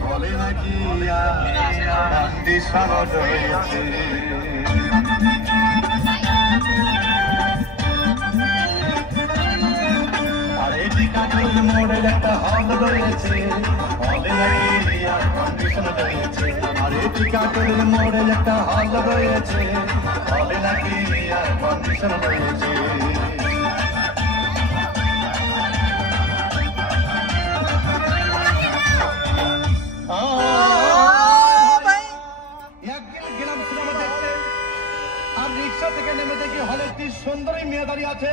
বলে নাকি হয়েছে আরে টিকাটুল মোড়ে একটা হল রয়েছে বলে নাকি কন্ডিশন রয়েছে আরে টিকাটুল মোড়ে একটা হল রয়েছে বলে নাকি কন্ডিশন রয়েছে সুন্দরী মেয়ে দাঁড়িয়ে আছে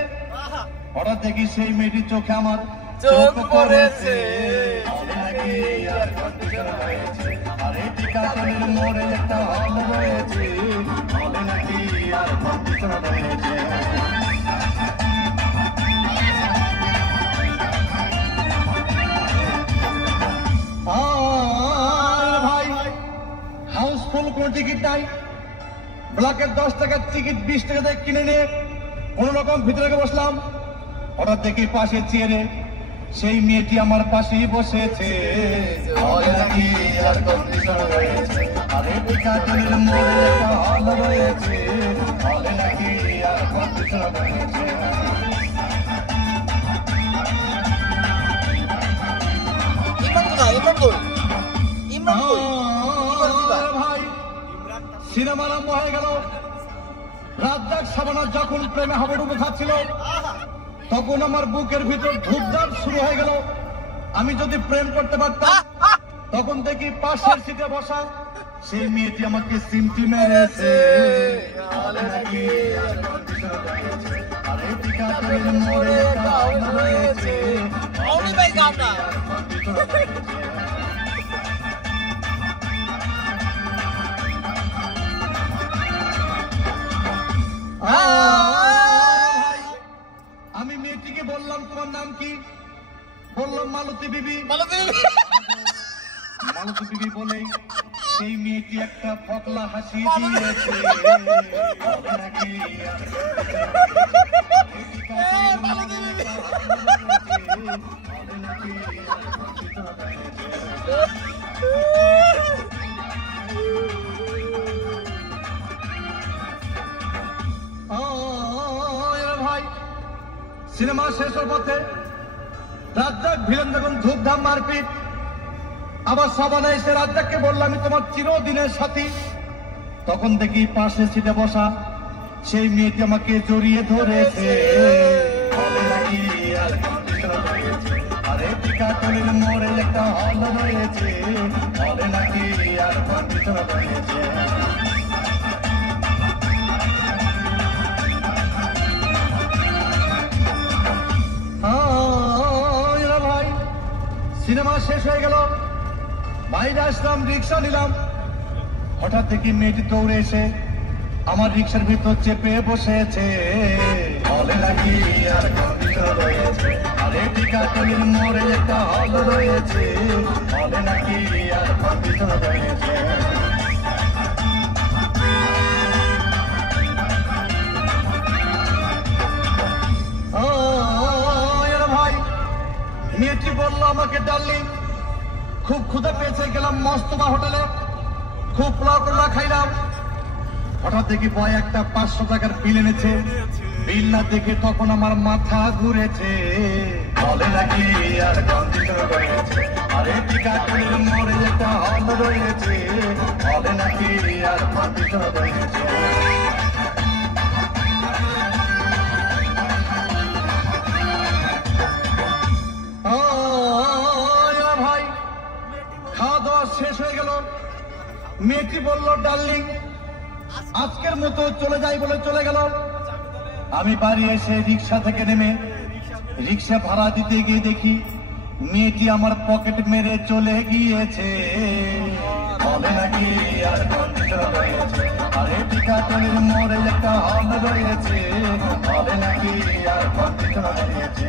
হঠাৎ দেখি সেই মেয়েটি চোখে আমার চোখ পড়েছে আরে টিকাটুলের মোড়ে একটা হল রয়েছে বলে নাকি আর কন্ডিশন রয়েছে ভাই হাউসফুল কোন টিকিট নাই ব্লকের 10 টাকার টিকিট 20 টাকা দিয়ে কিনে নিয়ে কোন রকম ভিতরে বসলাম হঠাৎ দেখি পাশে চেয়ারে সেই মেয়েটি আমার পাশেই বসেছে আরে টিকাটুলের মোড়ে একটা হল রয়েছে বলে নাকি আর কন্ডিশন রয়েছে ভাই সিনেমা আরম্ভ হয়ে গেল রাজ্জাক শাবানা যখন প্রেমে হাবুডুবু খাচ্ছিল তখন আমার বুকের ভিতর ধূপধাপ শুরু হয়ে গেল আমি যদি প্রেম করতে পারতাম তখন দেখি পাশের সিটে বসা সেই মেয়েটি আমাকে সিমটি মেরেছে আরে টিকাটুলের মোড়ে একটা হল রয়েছে আমি মেয়েটিকে বললাম তোমার নাম কি বললাম মালতী বিবি মালতী বিবি বলে সেই মেয়েটি একটা ফকলা হাসি দিয়েছে ভাই সিনেমা শেষের পথে রাজ্জাক ভিলেন যখন ধূপধাম মারপিট আবার শাবানা এসে রাজ্জাককে বললাম আমি তোমার চিরদিনের সাথী তখন দেখি পাশে সিটে বসা সেই মেয়েটি আমাকে জড়িয়ে ধরেছে আরে টিকাটুলের মোড়ে একটা হল রয়েছে বলে নাকি আর কন্ডিশন রয়েছে ভাই সিনেমা শেষ হয়ে গেল বাইরে আসলাম রিক্সা নিলাম হঠাৎ দেখি মেয়েটি দৌড়ে এসে আমার রিক্সার ভিতর চেপে বসেছে বলে নাকি আর কন্ডিশন রয়েছে আরে টিকাটুলের মোড়ে একটা হল রয়েছে বলে নাকি আর কন্ডিশন রয়েছে ভাই মেয়েটি বললো আমাকে ডার্লিং খুব ক্ষুধা পেয়েছে গেলাম মস্তবা হোটেলে খুব পোলাও করলা খাইলাম হঠাৎ দেখি বয় একটা 500 টাকার বিল এনেছে বিল না দেখে তখন আমার মাথা ঘুরেছে বলে নাকি আর কন্ডিশন রয়েছে আরে টিকাটুলের মোড়ে একটা হল রয়েছে বলে নাকি আর কন্ডিশন রয়েছে ভাই খাওয়া দাওয়া শেষ হয়ে গেল মেয়েটি বলল ডার্লিং আজকের মতো চলে যাই বলে চলে গেল আমি বাড়ি এসে রিক্সা থেকে নেমে রিক্সা ভাড়া দিতে গিয়ে দেখি মেয়েটি আমার পকেট মেরে চলে গিয়েছে বলে নাকি আর কন্ডিশন রয়েছে আরে টিকাটুলের মোড়ে একটা হল রয়েছে বলে নাকি আর কন্ডিশন রয়েছে